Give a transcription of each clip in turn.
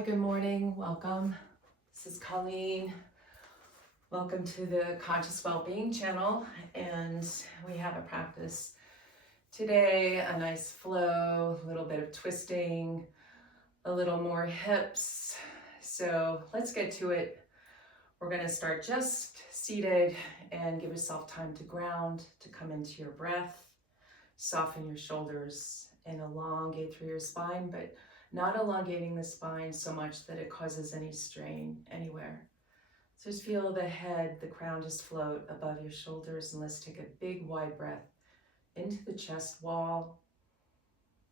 Hi, good morning. Welcome. This is Colleen. Welcome to the Conscious Wellbeing channel. And we have a practice today, a nice flow, a little bit of twisting, a little more hips. So let's get to it. We're going to start just seated and give yourself time to ground, to come into your breath, soften your shoulders and elongate through your spine, but not elongating the spine so much that it causes any strain anywhere. So just feel the head, the crown just float above your shoulders, and let's take a big wide breath into the chest wall,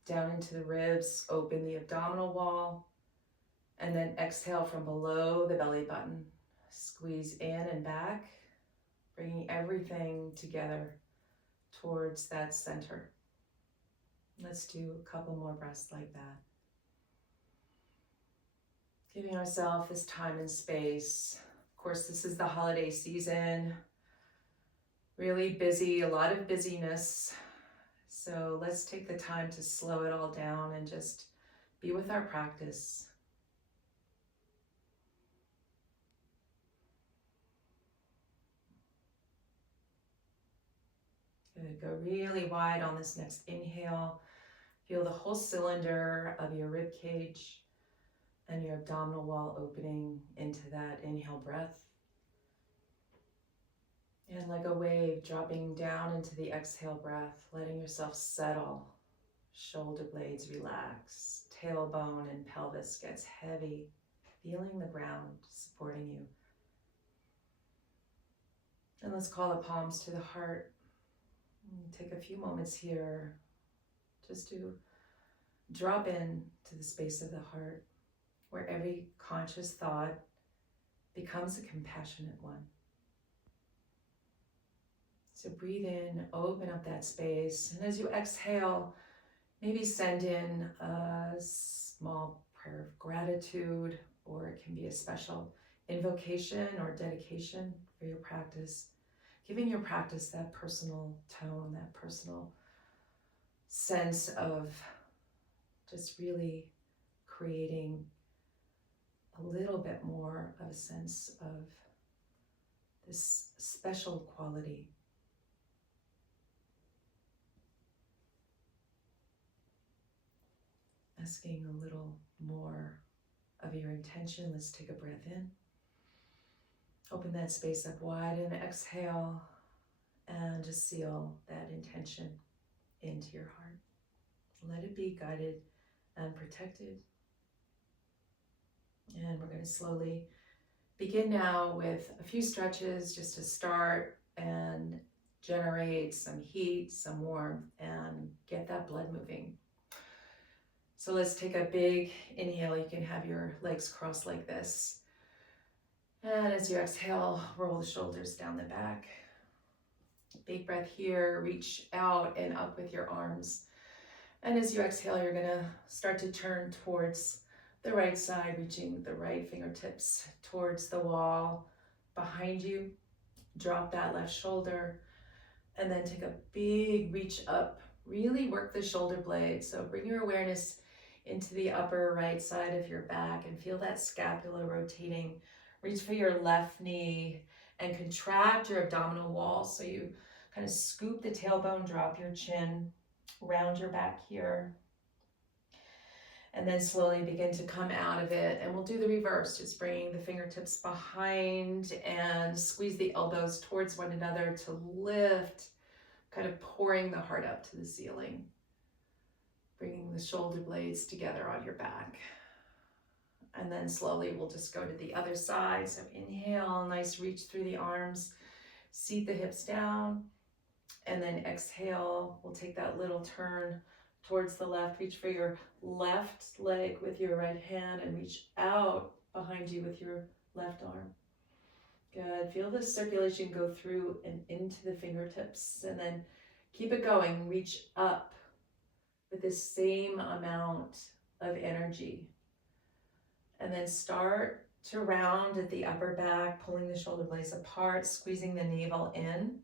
down into the ribs, open the abdominal wall, and then exhale from below the belly button. Squeeze in and back, bringing everything together towards that center. Let's do a couple more breaths like that. Giving ourselves this time and space. Of course, this is the holiday season. Really busy, a lot of busyness. So let's take the time to slow it all down and just be with our practice. Good. Go really wide on this next inhale. Feel the whole cylinder of your rib cage and your abdominal wall opening into that inhale breath. And like a wave dropping down into the exhale breath, letting yourself settle. Shoulder blades relax, tailbone and pelvis gets heavy, feeling the ground supporting you. And let's call the palms to the heart. Take a few moments here just to drop in to the space of the heart, where every conscious thought becomes a compassionate one. So breathe in, open up that space, and as you exhale, maybe send in a small prayer of gratitude, or it can be a special invocation or dedication for your practice, giving your practice that personal tone, that personal sense of just really creating a little bit more of a sense of this special quality. Asking a little more of your intention. Let's take a breath in. Open that space up wide and exhale, and just seal that intention into your heart. Let it be guided and protected. And we're going to slowly begin now with a few stretches just to start and generate some heat, some warmth, and get that blood moving. So let's take a big inhale. You can have your legs crossed like this. And as you exhale, roll the shoulders down the back. Big breath here, reach out and up with your arms. And as you exhale, you're gonna start to turn towards the right side, reaching the right fingertips towards the wall behind you. Drop that left shoulder and then take a big reach up. Really work the shoulder blade. So bring your awareness into the upper right side of your back and feel that scapula rotating. Reach for your left knee and contract your abdominal wall. So you kind of scoop the tailbone, drop your chin, round your back here. And then slowly begin to come out of it. And we'll do the reverse, just bringing the fingertips behind and squeeze the elbows towards one another to lift, kind of pouring the heart up to the ceiling. Bringing the shoulder blades together on your back. And then slowly we'll just go to the other side. So inhale, nice reach through the arms, seat the hips down. And then exhale, we'll take that little turn towards the left. Reach for your left leg with your right hand and reach out behind you with your left arm. Good. Feel the circulation go through and into the fingertips. And then keep it going. Reach up with the same amount of energy. And then start to round at the upper back, pulling the shoulder blades apart, squeezing the navel in.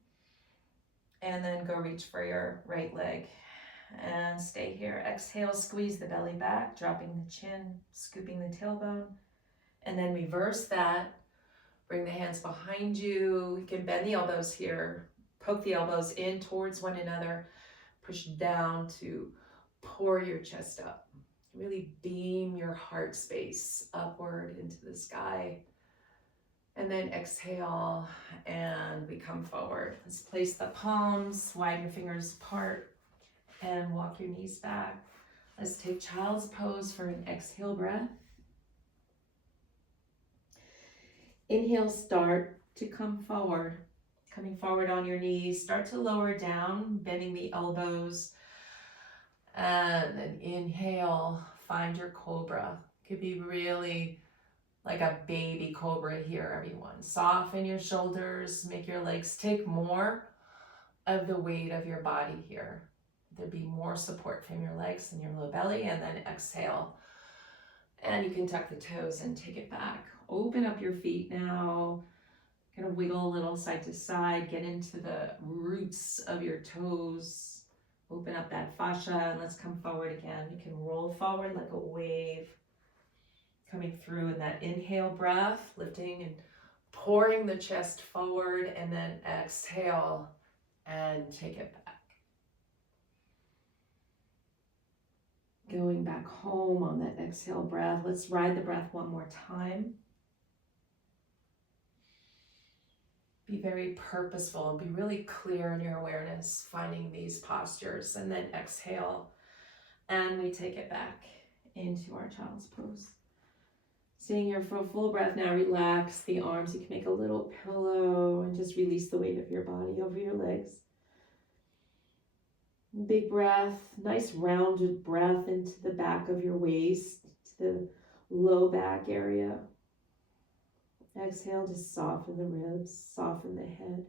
And then go reach for your right leg. and stay here. Exhale, squeeze the belly back, dropping the chin, scooping the tailbone. And then reverse that. Bring the hands behind you. You can bend the elbows here. Poke the elbows in towards one another. Push down to pour your chest up. Really beam your heart space upward into the sky. And then exhale, and we come forward. Let's place the palms, widen your fingers apart, and walk your knees back. Let's take child's pose for an exhale breath. Inhale, start to come forward. Coming forward on your knees, start to lower down, bending the elbows. And then inhale, find your cobra. Could be really like a baby cobra here, everyone. Soften your shoulders, make your legs take more of the weight of your body here. There'd be more support from your legs and your low belly, and then exhale. And you can tuck the toes and take it back. Open up your feet now. Kind of wiggle a little side to side, get into the roots of your toes. Open up that fascia, and let's come forward again. You can roll forward like a wave. Coming through in that inhale breath, lifting and pouring the chest forward, and then exhale and take it back. Going back home on that exhale breath. Let's ride the breath one more time. Be very purposeful, be really clear in your awareness, finding these postures, and then exhale, and we take it back into our child's pose. Staying here for a full breath now, relax the arms. You can make a little pillow and just release the weight of your body over your legs. Big breath, nice rounded breath into the back of your waist, to the low back area. Exhale, just soften the ribs, soften the head.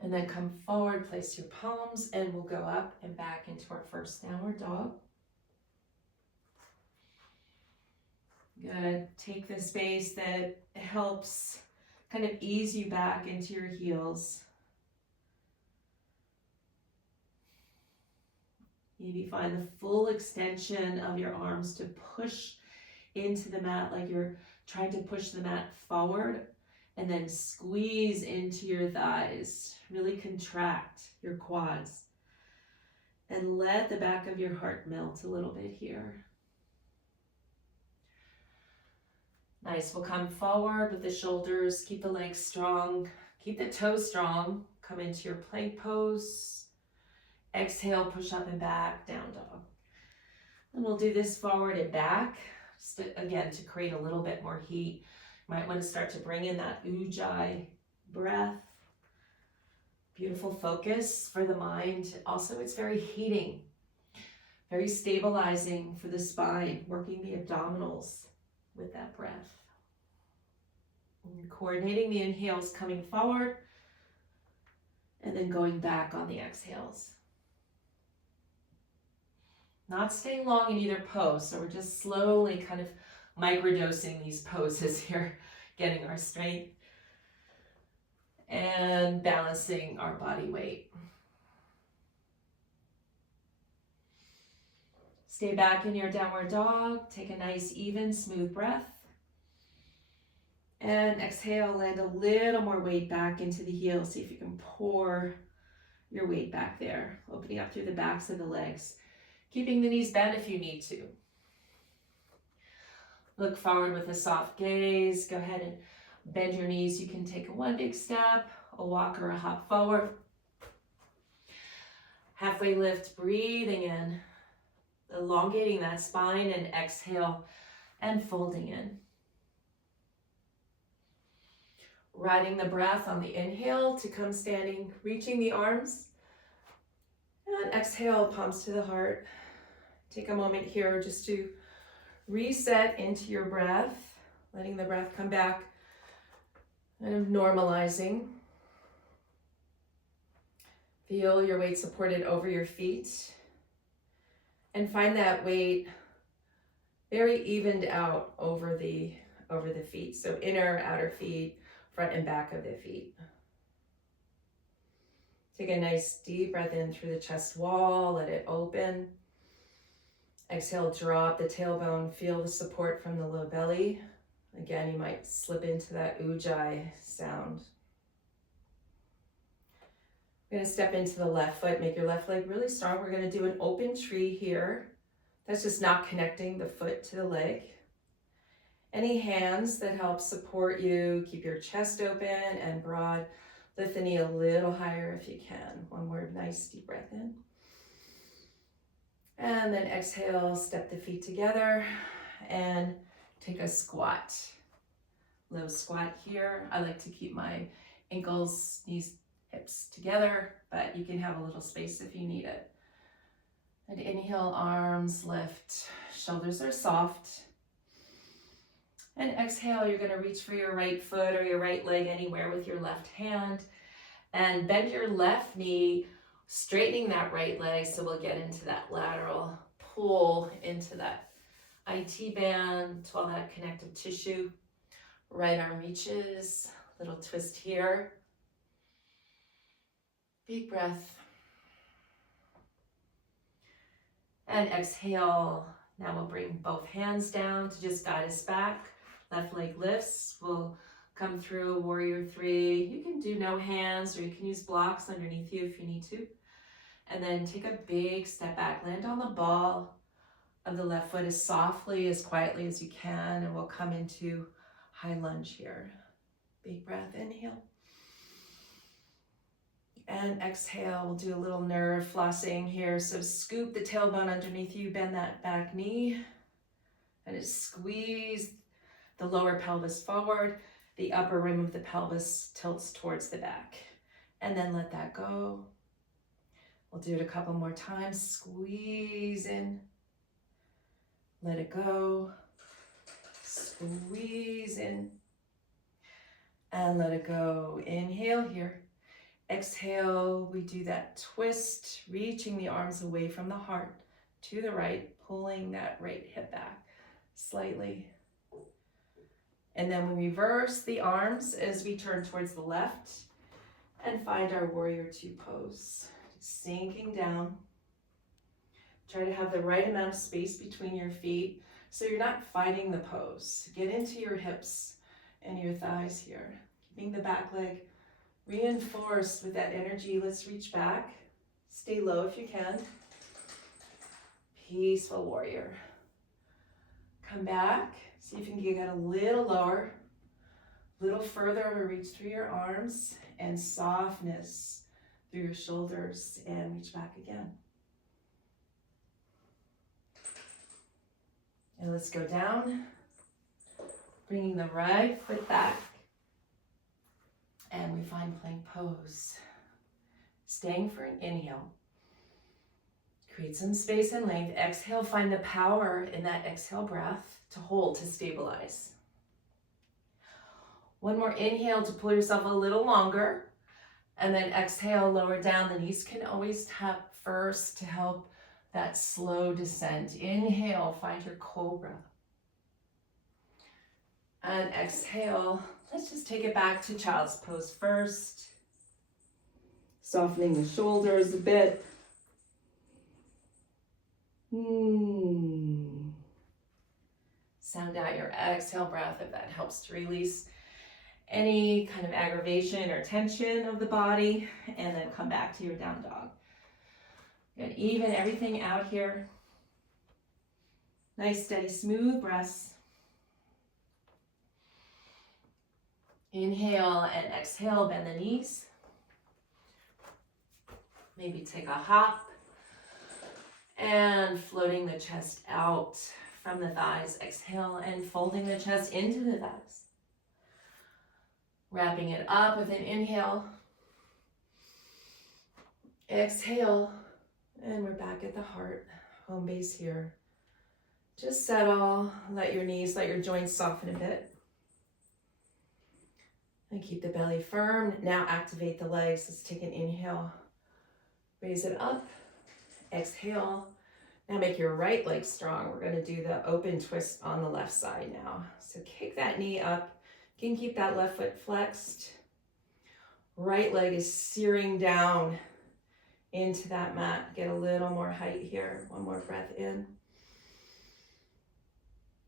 And then come forward, place your palms, and we'll go up and back into our first downward dog. Good. Take the space that helps kind of ease you back into your heels. Maybe find the full extension of your arms to push into the mat like you're trying to push the mat forward, and then squeeze into your thighs. Really contract your quads. And let the back of your heart melt a little bit here. Nice, we'll come forward with the shoulders, keep the legs strong, keep the toes strong, come into your plank pose. Exhale, push up and back, down dog. And we'll do this forward and back, just again to create a little bit more heat. You might want to start to bring in that ujjayi breath. Beautiful focus for the mind. Also, it's very heating, very stabilizing for the spine, working the abdominals with that breath. And coordinating the inhales, coming forward, and then going back on the exhales. Not staying long in either pose, so we're just slowly kind of microdosing these poses here, getting our strength and balancing our body weight. Stay back in your downward dog. Take a nice, even, smooth breath. And exhale, land a little more weight back into the heels. See if you can pour your weight back there, opening up through the backs of the legs, keeping the knees bent if you need to. Look forward with a soft gaze. Go ahead and bend your knees. You can take a one big step, a walk or a hop forward. Halfway lift, breathing in, elongating that spine, and exhale and folding in. Riding the breath on the inhale to come standing, reaching the arms, and exhale, palms to the heart. Take a moment here just to reset into your breath, letting the breath come back, kind of normalizing. Feel your weight supported over your feet, and find that weight very evened out over the feet. So inner, outer feet, front and back of the feet. Take a nice deep breath in through the chest wall, let it open. Exhale, drop the tailbone, feel the support from the low belly. Again, you might slip into that ujjayi sound. We're gonna step into the left foot, make your left leg really strong. We're gonna do an open tree here. That's just not connecting the foot to the leg. Any hands that help support you, keep your chest open and broad. Lift the knee a little higher if you can. One more nice deep breath in. And then exhale, step the feet together and take a squat. Low squat here. I like to keep my ankles, knees, hips together, but you can have a little space if you need it. And inhale, arms lift, shoulders are soft. And exhale, you're gonna reach for your right foot or your right leg anywhere with your left hand. And bend your left knee, straightening that right leg, so we'll get into that lateral pull into that IT band to all that connective tissue. Right arm reaches, little twist here. Big breath. And exhale. Now we'll bring both hands down to just guide us back. Left leg lifts. We'll come through warrior three. You can do no hands, or you can use blocks underneath you if you need to. And then take a big step back. Land on the ball of the left foot as softly, as quietly as you can. And we'll come into high lunge here. Big breath, inhale. And exhale, we'll do a little nerve flossing here. So scoop the tailbone underneath you, bend that back knee, and just squeeze the lower pelvis forward. The upper rim of the pelvis tilts towards the back. And then let that go. We'll do it a couple more times. Squeeze in, let it go. Squeeze in, and let it go. Inhale here. Exhale, we do that twist, reaching the arms away from the heart to the right, pulling that right hip back slightly. And then we reverse the arms as we turn towards the left and find our warrior two pose. Sinking down. Try to have the right amount of space between your feet so you're not fighting the pose. Get into your hips and your thighs here. Keeping the back leg reinforced with that energy. Let's reach back. Stay low if you can. Peaceful warrior. Come back. See if you can get a little lower, a little further. Reach through your arms and softness through your shoulders and reach back again. And let's go down, bringing the right foot back. And we find plank pose. Staying for an inhale. Create some space and length. Exhale, find the power in that exhale breath to hold, to stabilize. One more inhale to pull yourself a little longer. And then exhale, lower down. The knees can always tap first to help that slow descent. Inhale, find your cobra. And exhale, let's just take it back to child's pose first. Softening the shoulders a bit. Sound out your exhale breath if that helps to release any kind of aggravation or tension of the body, and then come back to your down dog. And even everything out here. Nice, steady, smooth breaths. Inhale and exhale, bend the knees. Maybe take a hop. And floating the chest out from the thighs. Exhale and folding the chest into the thighs. Wrapping it up with an inhale. Exhale. And we're back at the heart, home base here. Just settle, let your knees, let your joints soften a bit. And keep the belly firm. Now activate the legs. Let's take an inhale. Raise it up. Exhale. Now make your right leg strong. We're gonna do the open twist on the left side now. So kick that knee up. You can keep that left foot flexed. Right leg is searing down into that mat. Get a little more height here. One more breath in.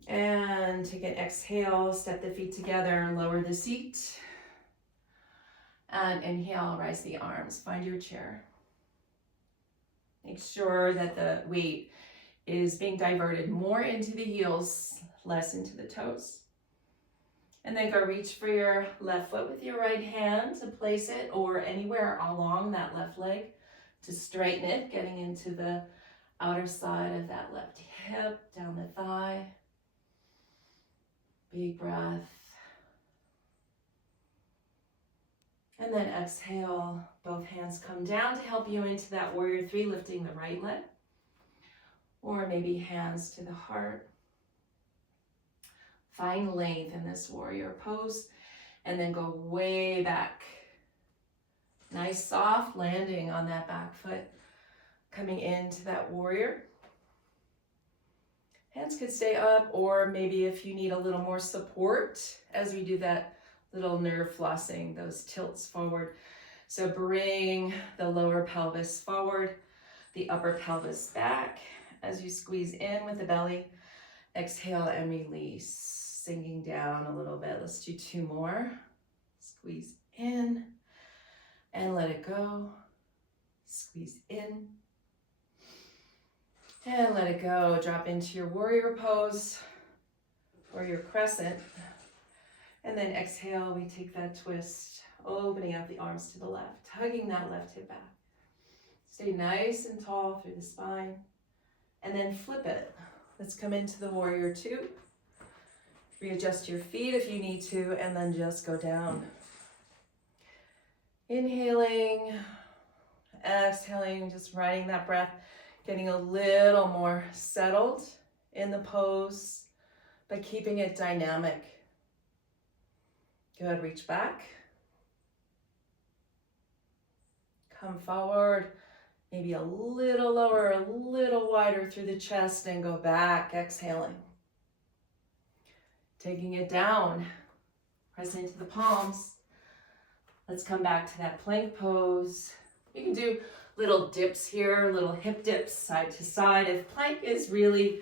And take an exhale, step the feet together, lower the seat. And inhale, rise the arms, find your chair. Make sure that the weight is being diverted more into the heels, less into the toes. And then go reach for your left foot with your right hand to place it, or anywhere along that left leg to straighten it, getting into the outer side of that left hip, down the thigh. Big breath. And then exhale, both hands come down to help you into that warrior three, lifting the right leg. Or maybe hands to the heart. Find length in this warrior pose, and then go way back. Nice soft landing on that back foot, coming into that warrior. Hands could stay up, or maybe if you need a little more support as we do that little nerve flossing, those tilts forward. So bring the lower pelvis forward, the upper pelvis back as you squeeze in with the belly. Exhale and release, sinking down a little bit. Let's do two more. Squeeze in and let it go. Squeeze in and let it go. Drop into your warrior pose or your crescent. And then exhale, we take that twist, opening up the arms to the left, hugging that left hip back. Stay nice and tall through the spine. And then flip it. Let's come into the warrior two. Readjust your feet if you need to, and then just go down. Inhaling, exhaling, just riding that breath, getting a little more settled in the pose, but keeping it dynamic. Good, reach back. Come forward, maybe a little lower, a little wider through the chest, and go back, exhaling. Taking it down, press into the palms. Let's come back to that plank pose. You can do little dips here, little hip dips side to side. If plank is really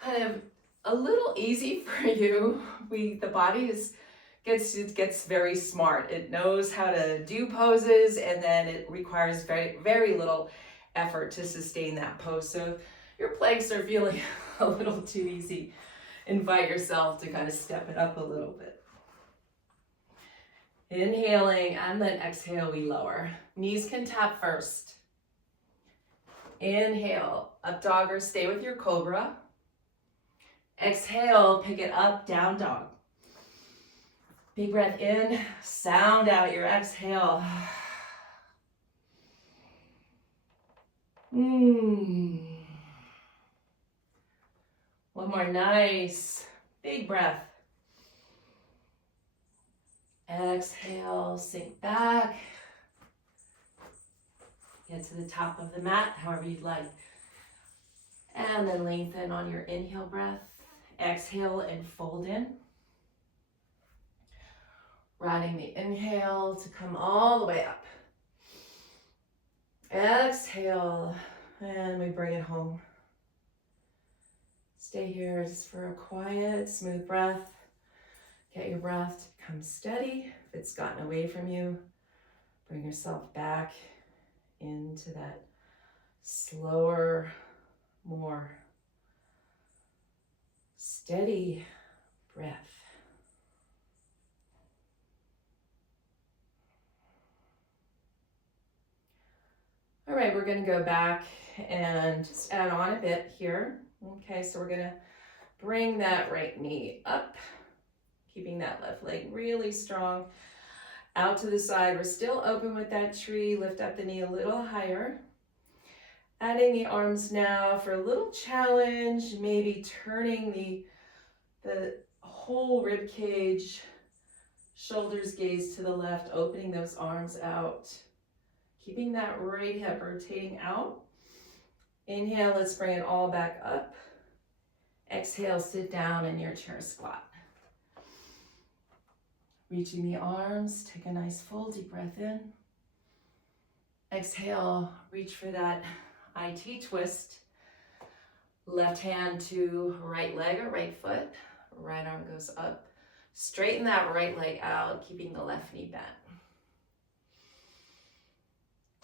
kind of a little easy for you, the body gets very smart. It knows how to do poses, and then it requires very, very little effort to sustain that pose. So if your planks are feeling a little too easy, invite yourself to kind of step it up a little bit. Inhaling, and then exhale, we lower. Knees can tap first. Inhale, up dog or stay with your cobra. Exhale, pick it up, down dog. Big breath in, sound out your exhale. One more nice, big breath. Exhale, sink back. Get to the top of the mat, however you'd like. And then lengthen on your inhale breath. Exhale and fold in. Riding the inhale to come all the way up. Exhale, and we bring it home. Stay here just for a quiet, smooth breath. Get your breath to become steady. If it's gotten away from you, bring yourself back into that slower, more steady breath. All right, we're going to go back and just add on a bit here. Okay, so we're going to bring that right knee up, keeping that left leg really strong. Out to the side, we're still open with that tree. Lift up the knee a little higher. Adding the arms now for a little challenge, maybe turning the whole rib cage, shoulders gaze to the left, opening those arms out. Keeping that right hip rotating out. Inhale, let's bring it all back up. Exhale, sit down in your chair squat. Reaching the arms, take a nice full deep breath in. Exhale, reach for that IT twist. Left hand to right leg or right foot. Right arm goes up. Straighten that right leg out, keeping the left knee bent.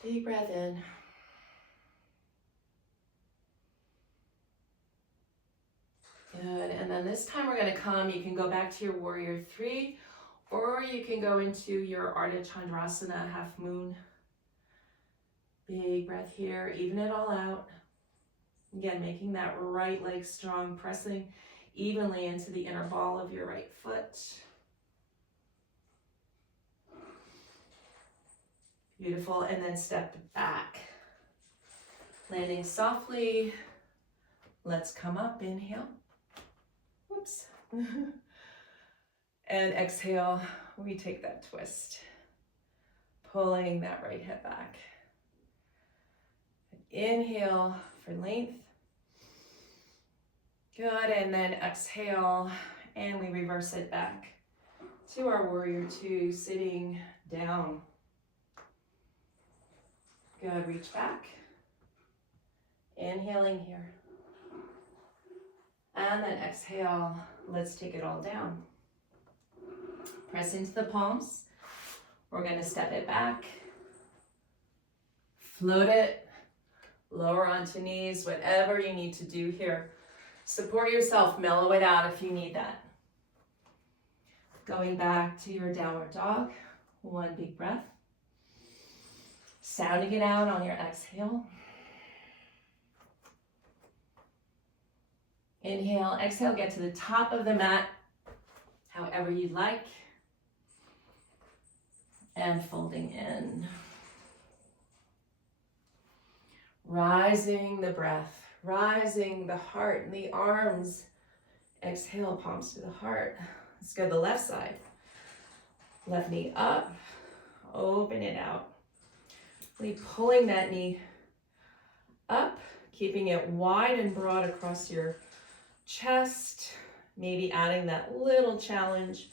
Deep breath in. Good, and then this time we're gonna come, you can go back to your warrior three, or you can go into your Ardha Chandrasana, half moon. Big breath here, even it all out. Again, making that right leg strong, pressing evenly into the inner ball of your right foot. Beautiful, and then step back. Landing softly. Let's come up, inhale. Whoops. And exhale, we take that twist. Pulling that right hip back. Inhale for length. Good, and then exhale, and we reverse it back to our warrior two, sitting down. Good, reach back. Inhaling here. And then exhale, let's take it all down. Press into the palms. We're gonna step it back. Float it, lower onto knees, whatever you need to do here. Support yourself, mellow it out if you need that. Going back to your downward dog, one big breath. Sounding it out on your exhale. Inhale, exhale, get to the top of the mat, however you'd like. And folding in. Rising the breath, rising the heart and the arms. Exhale, palms to the heart. Let's go to the left side. Left knee up, open it out. Really pulling that knee up, keeping it wide and broad across your chest. Maybe adding that little challenge.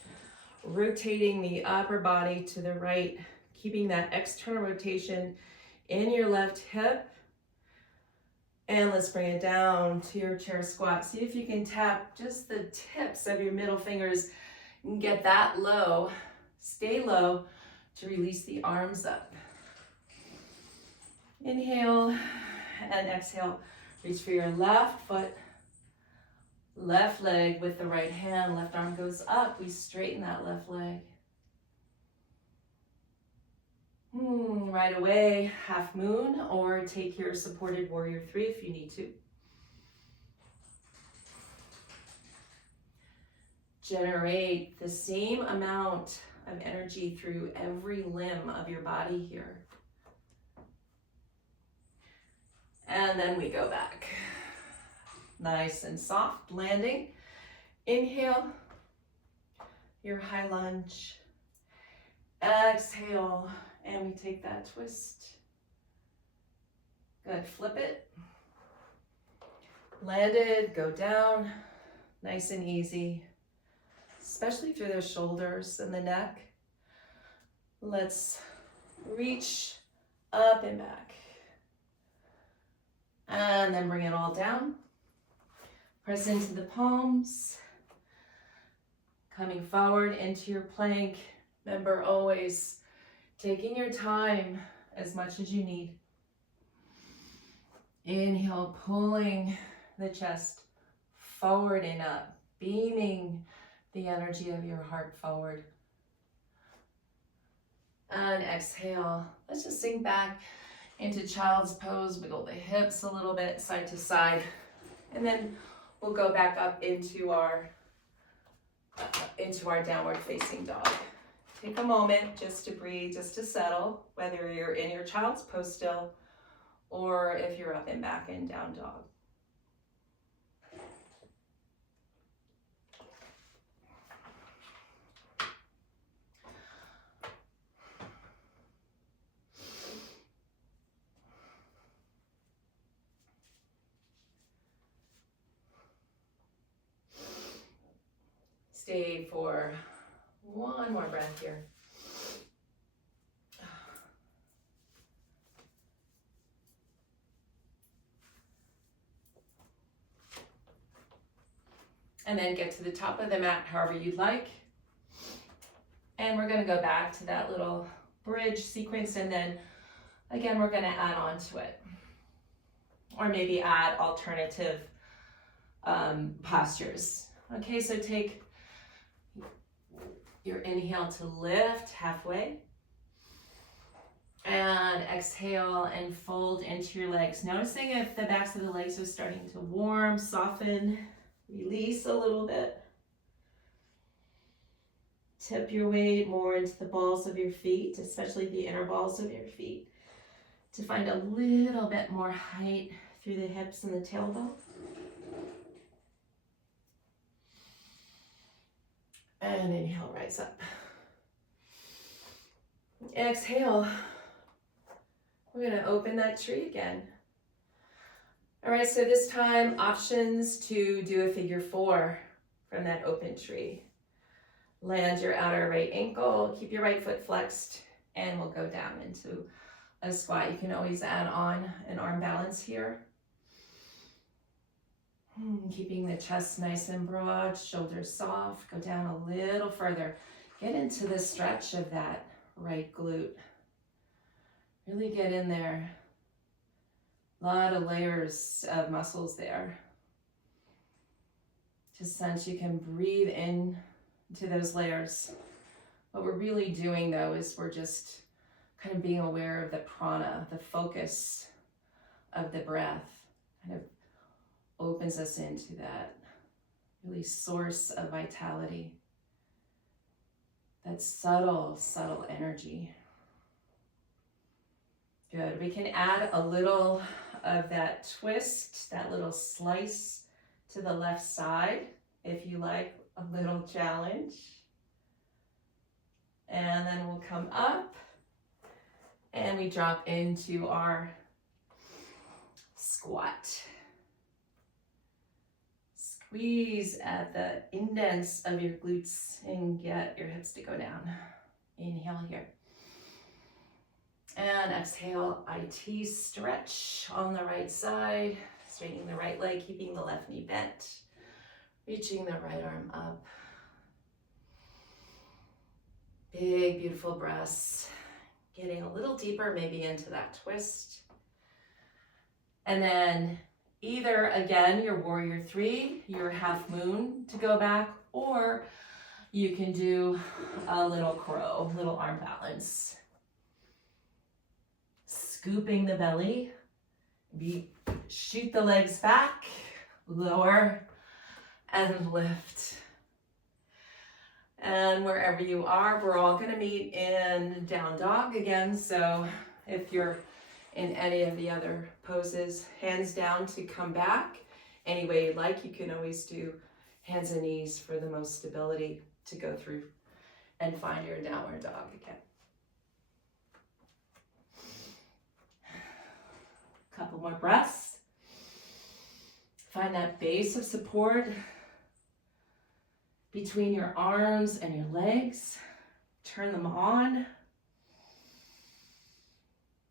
Rotating the upper body to the right, keeping that external rotation in your left hip. And let's bring it down to your chair squat. See if you can tap just the tips of your middle fingers and get that low. Stay low to release the arms up. Inhale and exhale. Reach for your left foot, left leg with the right hand. Left arm goes up. We straighten that left leg. Right away, half moon, or take your supported warrior three if you need to. Generate the same amount of energy through every limb of your body here. And then we go back. Nice and soft landing. Inhale, your high lunge. Exhale, and we take that twist. Good, flip it. Landed, go down, nice and easy, especially through the shoulders and the neck. Let's reach up and back. And then bring it all down. Press into the palms. Coming forward into your plank. Remember, always taking your time as much as you need. Inhale, pulling the chest forward and up, beaming the energy of your heart forward. And exhale, let's just sink back into child's pose, wiggle the hips a little bit side to side, and then we'll go back up into our downward facing dog. Take a moment just to breathe, just to settle, whether you're in your child's pose still, or if you're up and back in down dog. Stay for One more breath here. And then get to the top of the mat however you'd like. And we're gonna go back to that little bridge sequence, and then again, we're gonna add on to it. Or maybe add alternative postures. Okay, so take your inhale to lift halfway. And exhale and fold into your legs. Noticing if the backs of the legs are starting to warm, soften, release a little bit. Tip your weight more into the balls of your feet, especially the inner balls of your feet, to find a little bit more height through the hips and the tailbone. And inhale, rise up. Exhale. We're going to open that tree again. All right, so this time, options to do a figure 4 from that open tree. Land your outer right ankle, keep your right foot flexed, and we'll go down into a squat. You can always add on an arm balance here. Keeping the chest nice and broad, shoulders soft. Go down a little further. Get into the stretch of that right glute. Really get in there. A lot of layers of muscles there. Just sense you can breathe in to those layers. What we're really doing though is we're just kind of being aware of the prana, the focus of the breath. Kind of opens us into that really source of vitality. That subtle, subtle energy. Good. We can add a little of that twist, that little slice to the left side, if you like, a little challenge. And then we'll come up and we drop into our squat. Squeeze at the indents of your glutes and get your hips to go down. Inhale here. And exhale, IT stretch on the right side, straightening the right leg, keeping the left knee bent, reaching the right arm up. Big, beautiful breaths, getting a little deeper maybe into that twist. And then either, again, your warrior 3, your half moon to go back, or you can do a little crow, little arm balance. Scooping the belly, shoot the legs back, lower, and lift. And wherever you are, we're all gonna meet in down dog again. So if you're in any of the other poses, hands down to come back. Any way you'd like, you can always do hands and knees for the most stability to go through and find your downward dog again. Couple more breaths. Find that base of support between your arms and your legs. Turn them on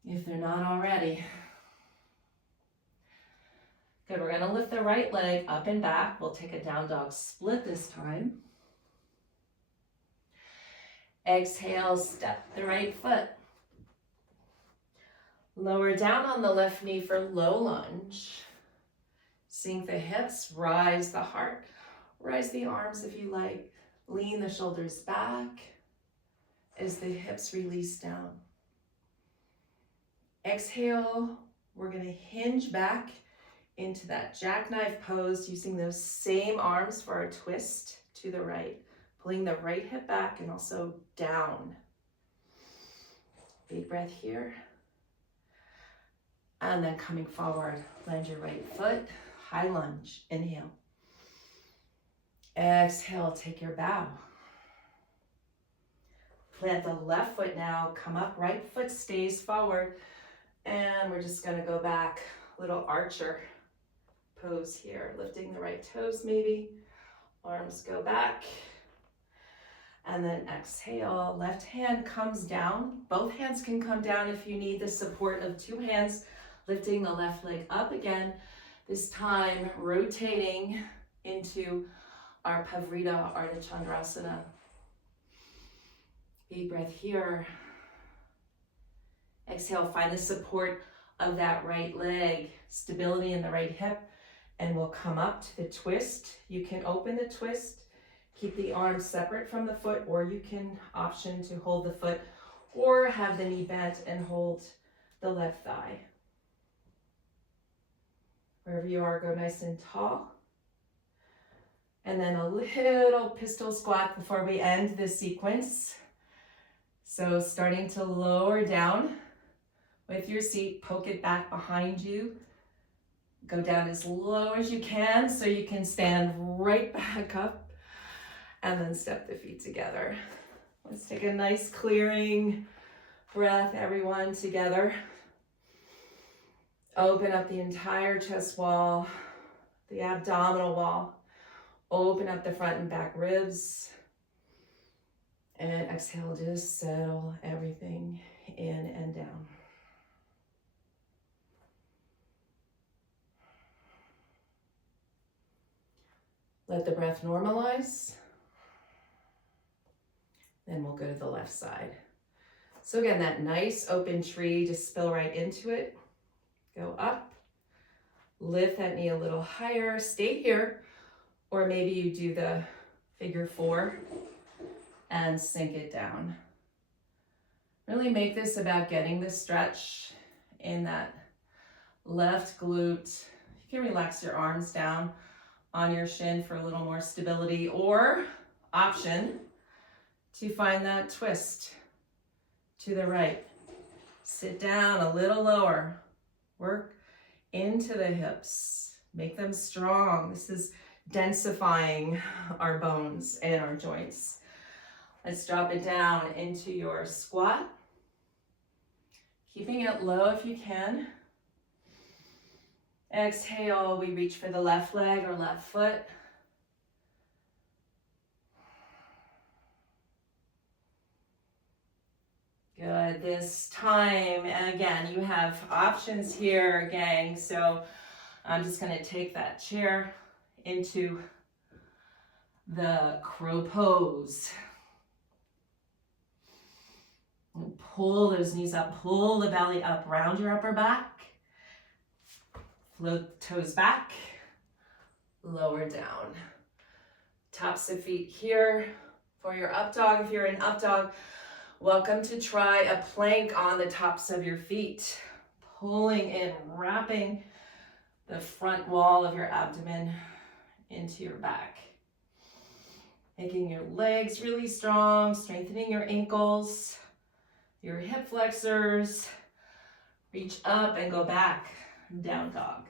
if they're not already. Good, we're gonna lift the right leg up and back. We'll take a down dog split this time. Exhale, step the right foot. Lower down on the left knee for low lunge. Sink the hips, rise the heart, rise the arms if you like. Lean the shoulders back as the hips release down. Exhale, we're gonna hinge back into that jackknife pose using those same arms for our twist to the right. Pulling the right hip back and also down. Big breath here. And then coming forward, land your right foot, high lunge, inhale. Exhale, take your bow. Plant the left foot now, come up, right foot stays forward. And we're just gonna go back, little archer pose here, lifting the right toes maybe. Arms go back. And then exhale, left hand comes down. Both hands can come down if you need the support of two hands, lifting the left leg up again. This time rotating into our Pavrita Ardha Chandrasana. Big breath here. Exhale, find the support of that right leg, stability in the right hip, and we'll come up to the twist. You can open the twist, keep the arms separate from the foot, or you can option to hold the foot or have the knee bent and hold the left thigh. Wherever you are, go nice and tall. And then a little pistol squat before we end this sequence. So starting to lower down with your seat, poke it back behind you. Go down as low as you can so you can stand right back up and then step the feet together. Let's take a nice clearing breath, everyone together. Open up the entire chest wall, the abdominal wall. Open up the front and back ribs. And exhale, just settle everything in and down. Let the breath normalize. Then we'll go to the left side. So again, that nice open tree, just spill right into it. Go up. Lift that knee a little higher. Stay here. Or maybe you do the figure four and sink it down. Really make this about getting the stretch in that left glute. You can relax your arms down on your shin for a little more stability, or option to find that twist to the right. Sit down a little lower. Work into the hips. Make them strong. This is densifying our bones and our joints. Let's drop it down into your squat. Keeping it low if you can. Exhale, we reach for the left leg or left foot. Good. This time, and again, you have options here, gang. So I'm just going to take that chair into the crow pose. And pull those knees up, pull the belly up, round your upper back. Float toes back, lower down. Tops of feet here for your up dog. If you're in up dog, welcome to try a plank on the tops of your feet. Pulling in, wrapping the front wall of your abdomen into your back. Making your legs really strong, strengthening your ankles, your hip flexors. Reach up and go back, down dog.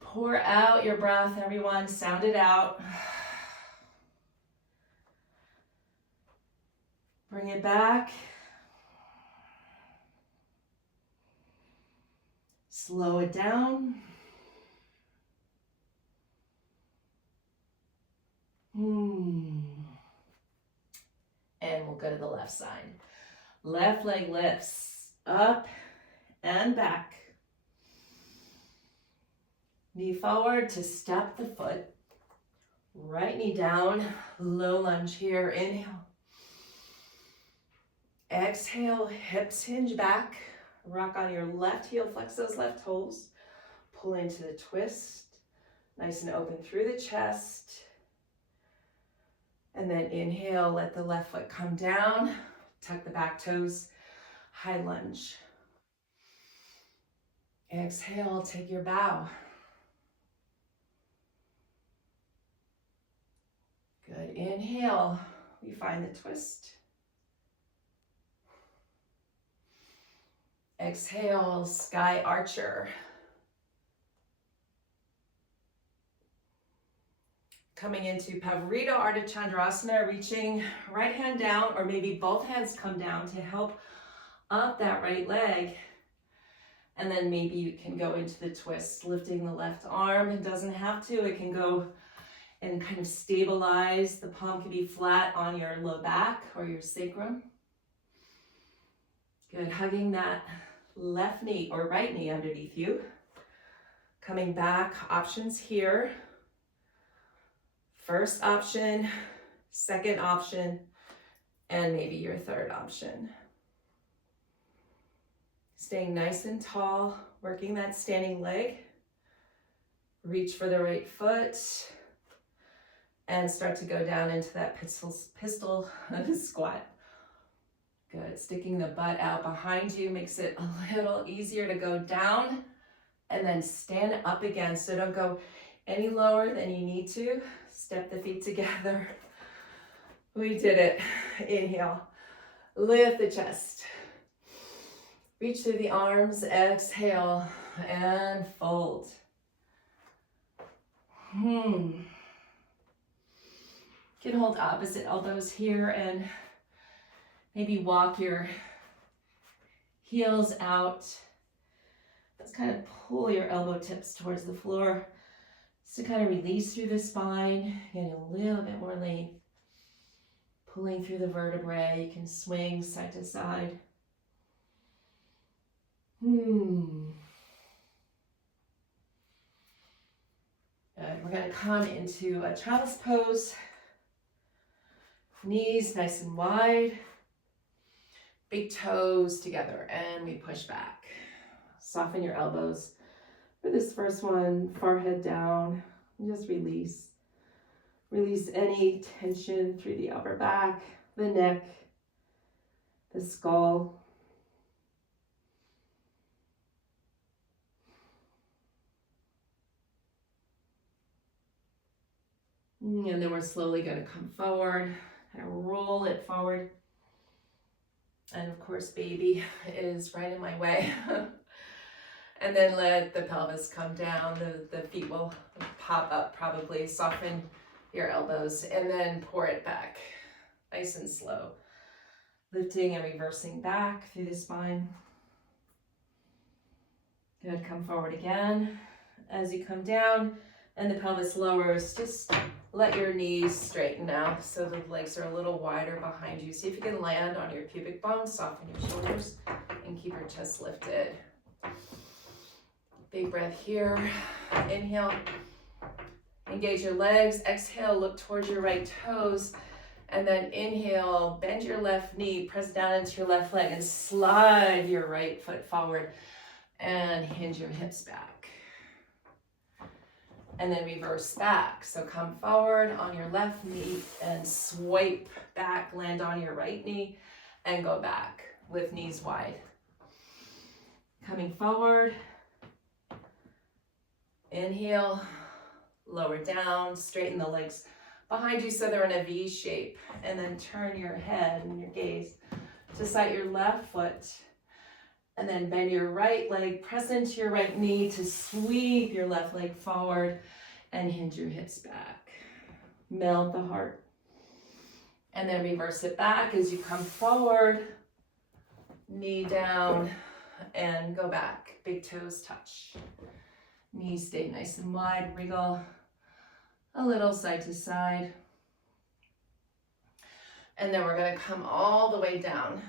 Pour out your breath, everyone. Sound it out. Bring it back. Slow it down. And we'll go to the left side. Left leg lifts up and back. Knee forward to step the foot. Right knee down, low lunge here. Inhale. Exhale, hips hinge back. Rock on your left heel, flex those left toes. Pull into the twist. Nice and open through the chest. And then inhale, let the left foot come down. Tuck the back toes, high lunge. Exhale, take your bow. Good, inhale, we find the twist. Exhale, sky archer. Coming into Pavrita Ardha Chandrasana, reaching right hand down, or maybe both hands come down to help up that right leg. And then maybe you can go into the twist, lifting the left arm. It doesn't have to, it can go and kind of stabilize. The palm can be flat on your low back or your sacrum. Good, hugging that left knee or right knee underneath you. Coming back, options here. First option, second option, and maybe your third option. Staying nice and tall, working that standing leg. Reach for the right foot and start to go down into that pistol squat. Good, sticking the butt out behind you makes it a little easier to go down and then stand up again. So don't go any lower than you need to. Step the feet together. We did it. Inhale, lift the chest. Reach through the arms, exhale, and fold. You can hold opposite elbows here and maybe walk your heels out. Let's kind of pull your elbow tips towards the floor just to kind of release through the spine, getting a little bit more length. Pulling through the vertebrae, you can swing side to side. Good. We're going to come into a child's pose. Knees nice and wide. Big toes together, and we push back. Soften your elbows. For this first one, forehead down. Just release. Release any tension through the upper back, the neck, the skull. And then we're slowly going to come forward, kind of roll it forward. And of course, baby is right in my way. And then let the pelvis come down. The feet will pop up probably. Soften your elbows and then pour it back. Nice and slow. Lifting and reversing back through the spine. Good, come forward again. As you come down and the pelvis lowers, just let your knees straighten out so the legs are a little wider behind you. See if you can land on your pubic bone, soften your shoulders, and keep your chest lifted. Big breath here. Inhale, engage your legs. Exhale, look towards your right toes. And then inhale, bend your left knee, press down into your left leg, and slide your right foot forward and hinge your hips back. And then reverse back. So come forward on your left knee and swipe back, land on your right knee, and go back with knees wide. Coming forward. Inhale, lower down, straighten the legs behind you so they're in a V shape. And then turn your head and your gaze to sight your left foot. And then bend your right leg, press into your right knee to sweep your left leg forward and hinge your hips back. Melt the heart. And then reverse it back as you come forward, knee down, and go back. Big toes touch. Knees stay nice and wide, wriggle a little side to side. And then we're going to come all the way down.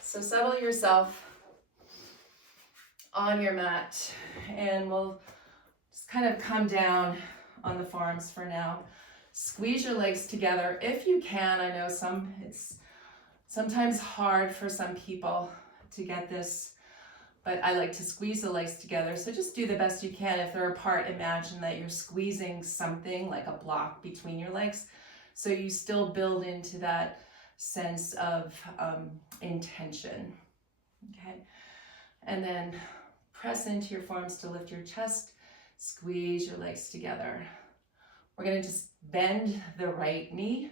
So settle yourself on your mat, and we'll just kind of come down on the forearms for now. Squeeze your legs together if you can. I know it's sometimes hard for some people to get this, but I like to squeeze the legs together. So just do the best you can. If they're apart, imagine that you're squeezing something like a block between your legs, so you still build into that sense of intention. Okay, and then press into your forearms to lift your chest, squeeze your legs together. We're gonna just bend the right knee,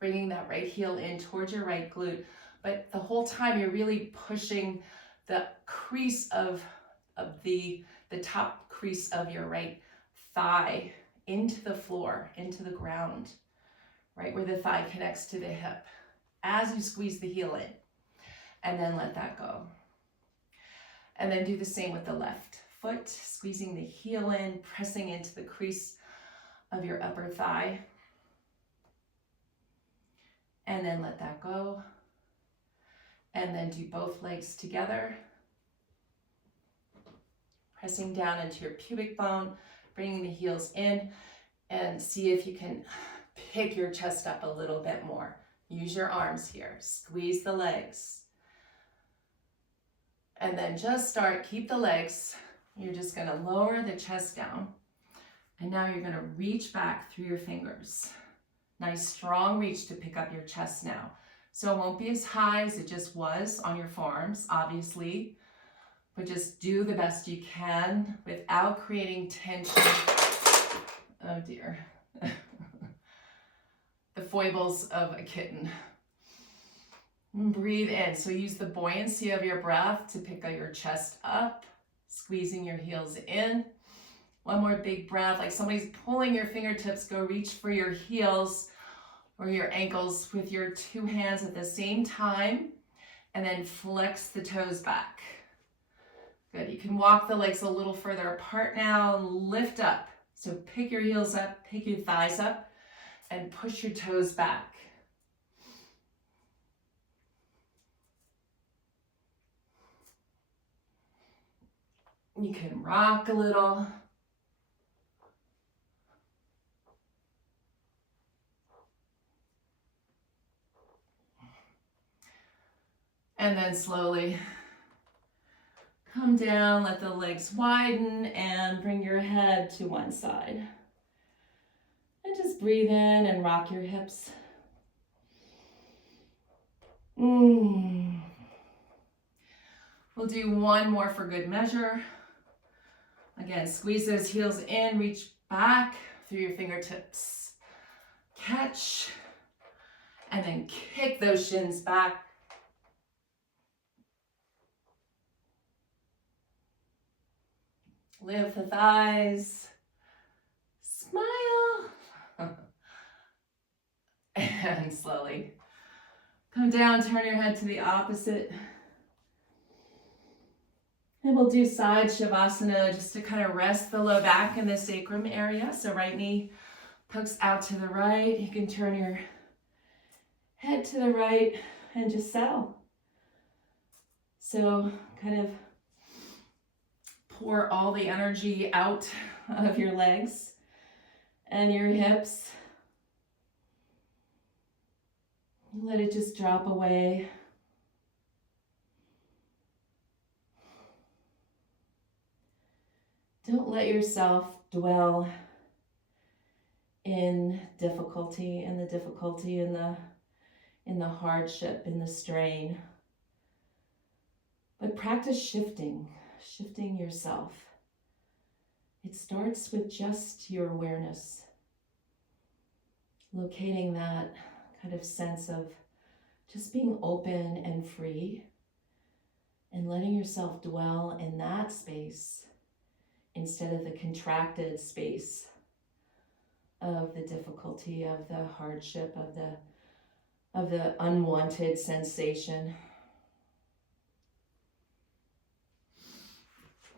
bringing that right heel in towards your right glute, but the whole time you're really pushing the crease of the top crease of your right thigh into the floor, into the ground, right where the thigh connects to the hip, as you squeeze the heel in, and then let that go. And then do the same with the left foot, squeezing the heel in, pressing into the crease of your upper thigh. And then let that go. And then do both legs together. Pressing down into your pubic bone, bringing the heels in, and see if you can pick your chest up a little bit more. Use your arms here. Squeeze the legs. And then just start, keep the legs. You're just going to lower the chest down. And now you're going to reach back through your fingers. Nice strong reach to pick up your chest now. So it won't be as high as it just was on your forearms, obviously. But just do the best you can without creating tension. Oh dear. The foibles of a kitten. And breathe in. So use the buoyancy of your breath to pick your chest up, squeezing your heels in. One more big breath, like somebody's pulling your fingertips. Go reach for your heels or your ankles with your two hands at the same time, and then flex the toes back. Good, you can walk the legs a little further apart now, lift up. So pick your heels up, pick your thighs up, and push your toes back. You can rock a little. And then slowly come down, let the legs widen, and bring your head to one side. And just breathe in and rock your hips. We'll do one more for good measure. Again, squeeze those heels in, reach back through your fingertips. Catch, and then kick those shins back. Lift the thighs. Smile. And slowly come down, turn your head to the opposite. And we'll do side shavasana just to kind of rest the low back in the sacrum area. So right knee pokes out to the right. You can turn your head to the right and just settle. So kind of pour all the energy out of your legs and your hips. Let it just drop away. Don't let yourself dwell in difficulty, in the difficulty, in the hardship, in the strain. But practice shifting yourself. It starts with just your awareness, locating that kind of sense of just being open and free, and letting yourself dwell in that space instead of the contracted space of the difficulty, of the hardship, of the unwanted sensation.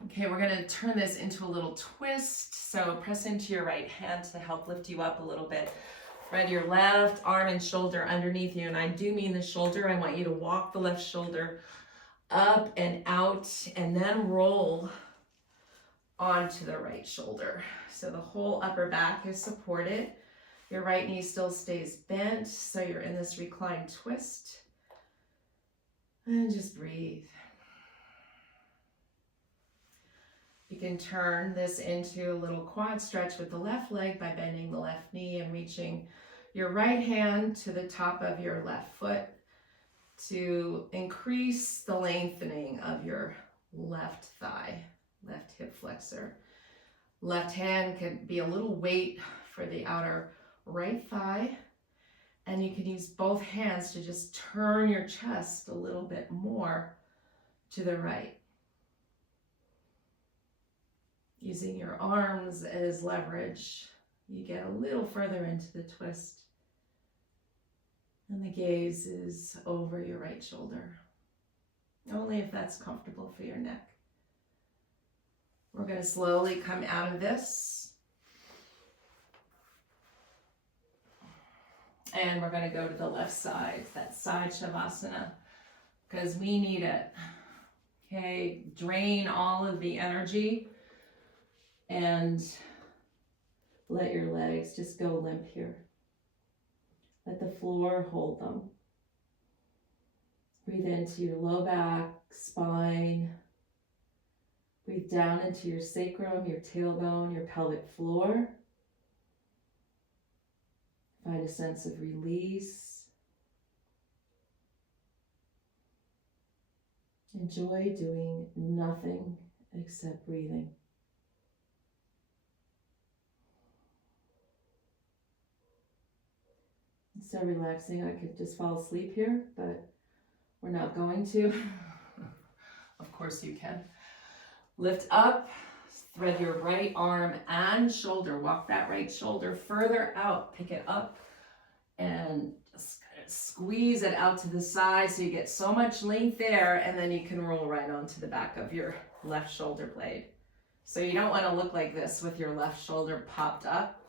Okay, we're gonna turn this into a little twist. So press into your right hand to help lift you up a little bit. Spread your left arm and shoulder underneath you. And I do mean the shoulder. I want you to walk the left shoulder up and out, and then roll onto the right shoulder. So the whole upper back is supported. Your right knee still stays bent, so you're in this reclined twist. And just breathe. You can turn this into a little quad stretch with the left leg by bending the left knee and reaching your right hand to the top of your left foot to increase the lengthening of your left thigh, left hip flexor. Left hand can be a little weight for the outer right thigh, and you can use both hands to just turn your chest a little bit more to the right. Using your arms as leverage, you get a little further into the twist, and the gaze is over your right shoulder, only if that's comfortable for your neck. We're going to slowly come out of this. And we're gonna go to the left side, that side Shavasana, because we need it. Okay, drain all of the energy and let your legs just go limp here. Let the floor hold them. Breathe into your low back, spine. Breathe down into your sacrum, your tailbone, your pelvic floor. Find a sense of release. Enjoy doing nothing except breathing. It's so relaxing. I could just fall asleep here, but we're not going to. Of course you can. Lift up, thread your right arm and shoulder. Walk that right shoulder further out. Pick it up and just kind of squeeze it out to the side so you get so much length there, and then you can roll right onto the back of your left shoulder blade. So you don't want to look like this with your left shoulder popped up.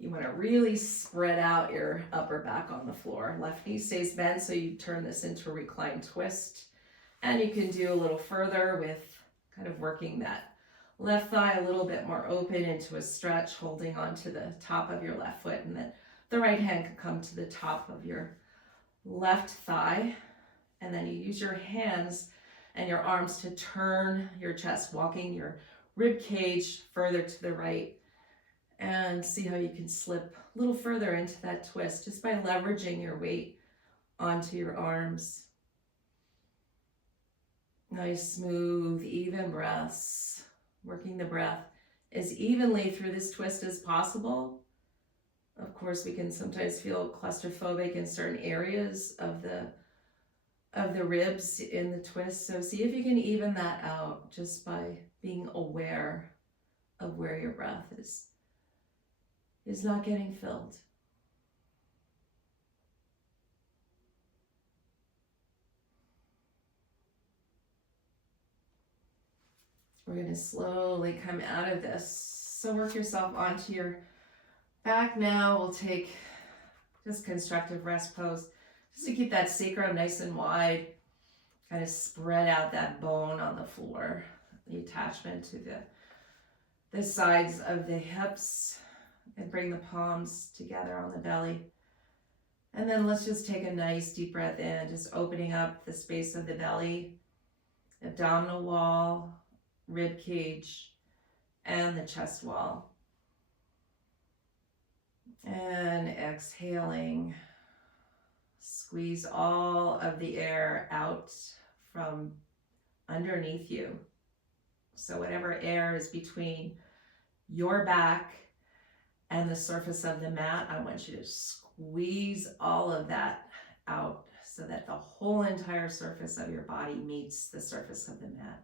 You want to really spread out your upper back on the floor. Left knee stays bent, so you turn this into a reclined twist. And you can do a little further with kind of working that left thigh a little bit more open into a stretch, holding onto the top of your left foot, and then the right hand can come to the top of your left thigh. And then you use your hands and your arms to turn your chest, walking your rib cage further to the right. And see how you can slip a little further into that twist just by leveraging your weight onto your arms. Nice, smooth, even breaths. Working the breath as evenly through this twist as possible. Of course, we can sometimes feel claustrophobic in certain areas of the ribs in the twist. So see if you can even that out just by being aware of where your breath is not getting filled. We're going to slowly come out of this. So work yourself onto your back now. We'll take just constructive rest pose just to keep that sacrum nice and wide. Kind of spread out that bone on the floor. The attachment to the sides of the hips. And bring the palms together on the belly. And then let's just take a nice deep breath in, just opening up the space of the belly, abdominal wall, rib cage, and the chest wall. And exhaling, squeeze all of the air out from underneath you. So whatever air is between your back and the surface of the mat, I want you to squeeze all of that out so that the whole entire surface of your body meets the surface of the mat.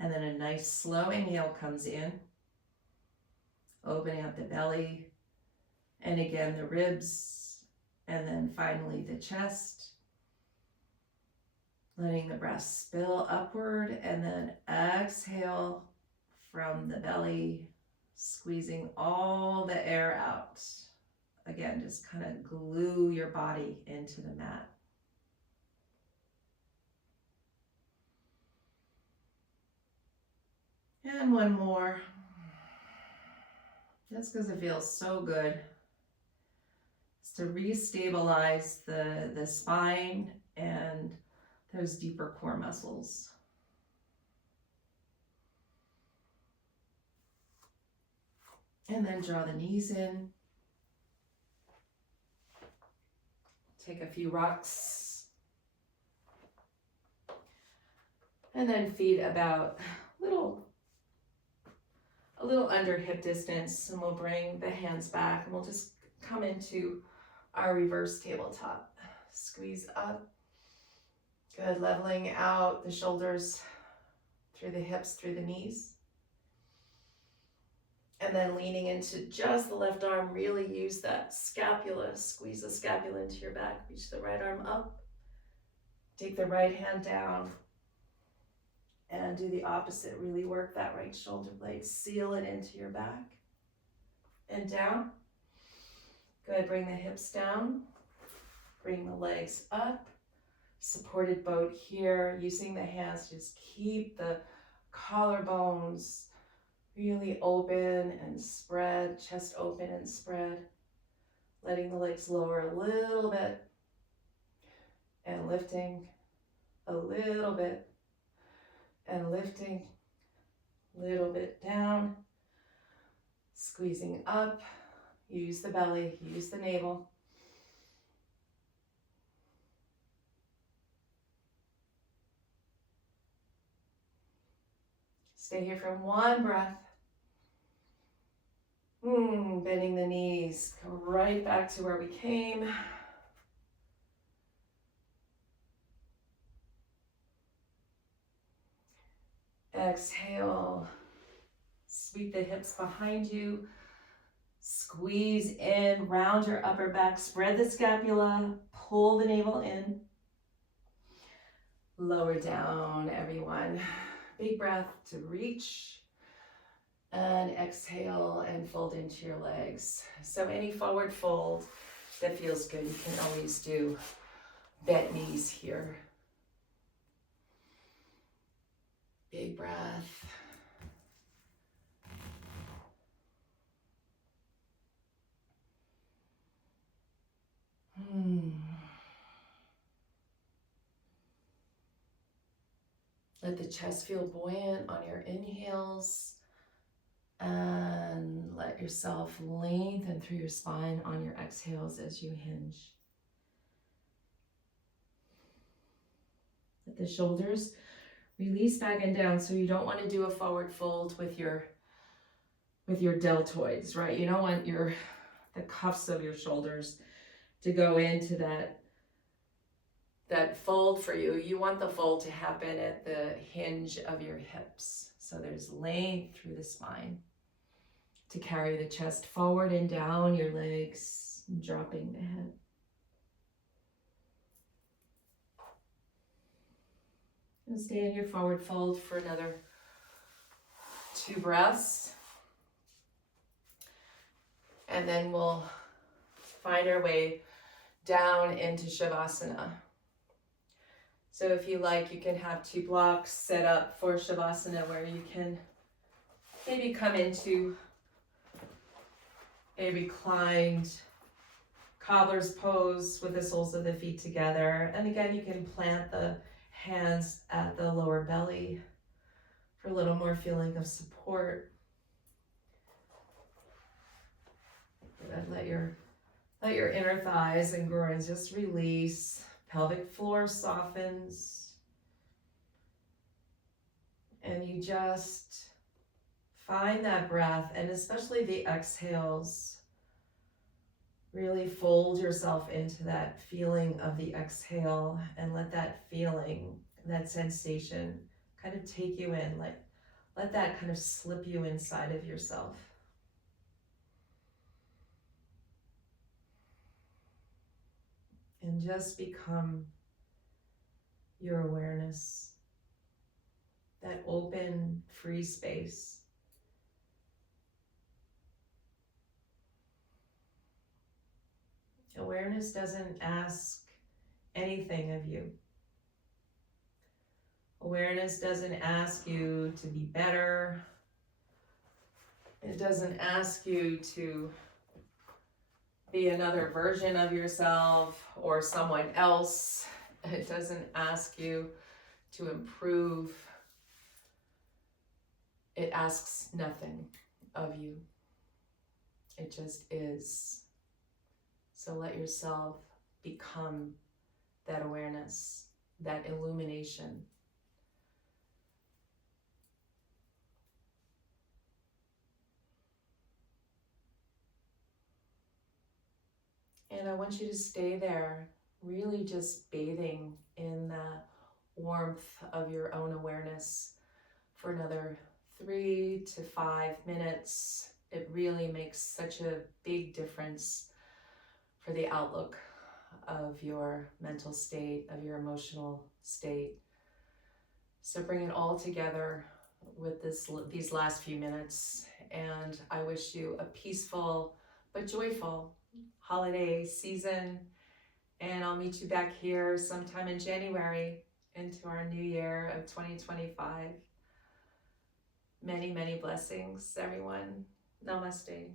And then a nice slow inhale comes in, opening up the belly, and again the ribs, and then finally the chest. Letting the breath spill upward, and then exhale from the belly, squeezing all the air out. Again, just kind of glue your body into the mat. And one more. Just because it feels so good. It's to re-stabilize the spine and those deeper core muscles. And then draw the knees in. Take a few rocks. And then feet about a little under hip distance, and we'll bring the hands back and we'll just come into our reverse tabletop. Squeeze up. Good, leveling out the shoulders through the hips, through the knees. And then leaning into just the left arm, really use that scapula, squeeze the scapula into your back, reach the right arm up, take the right hand down, and do the opposite, really work that right shoulder blade, seal it into your back, and down, Good, bring the hips down, bring the legs up, supported boat here, using the hands, just keep the collarbones really open and spread, chest open and spread, letting the legs lower a little bit and lifting a little bit and lifting a little bit down, squeezing up, use the belly, use the navel. Stay here for one breath. Bending the knees, go right back to where we came. Exhale, sweep the hips behind you. Squeeze in, round your upper back, spread the scapula, pull the navel in. Lower down, everyone. Big breath to reach. And exhale and fold into your legs. So any forward fold that feels good, you can always do bent knees here. Big breath. Let the chest feel buoyant on your inhales. And let yourself lengthen through your spine on your exhales as you hinge. Let the shoulders release back and down. So you don't want to do a forward fold with your deltoids, right? You don't want the cuffs of your shoulders to go into that fold for you. You want the fold to happen at the hinge of your hips. So there's length through the spine to carry the chest forward and down your legs, dropping the head. And stay in your forward fold for another 2 breaths. And then we'll find our way down into Shavasana. So if you like, you can have 2 blocks set up for Shavasana where you can maybe come into a reclined cobbler's pose with the soles of the feet together. And again, you can plant the hands at the lower belly for a little more feeling of support. And let your inner thighs and groins just release. Pelvic floor softens. And you just find that breath, and especially the exhales. Really fold yourself into that feeling of the exhale and let that feeling, that sensation kind of take you in. Let that kind of slip you inside of yourself. And just become your awareness, that open, free space. Awareness doesn't ask anything of you. Awareness doesn't ask you to be better. It doesn't ask you to be another version of yourself or someone else. It doesn't ask you to improve. It asks nothing of you. It just is. So let yourself become that awareness, that illumination. And I want you to stay there, really just bathing in the warmth of your own awareness for another 3 to 5 minutes. It really makes such a big difference for the outlook of your mental state, of your emotional state. So bring it all together with these last few minutes, and I wish you a peaceful but joyful holiday season. And I'll meet you back here sometime in January into our new year of 2025. Many, many blessings, everyone. Namaste.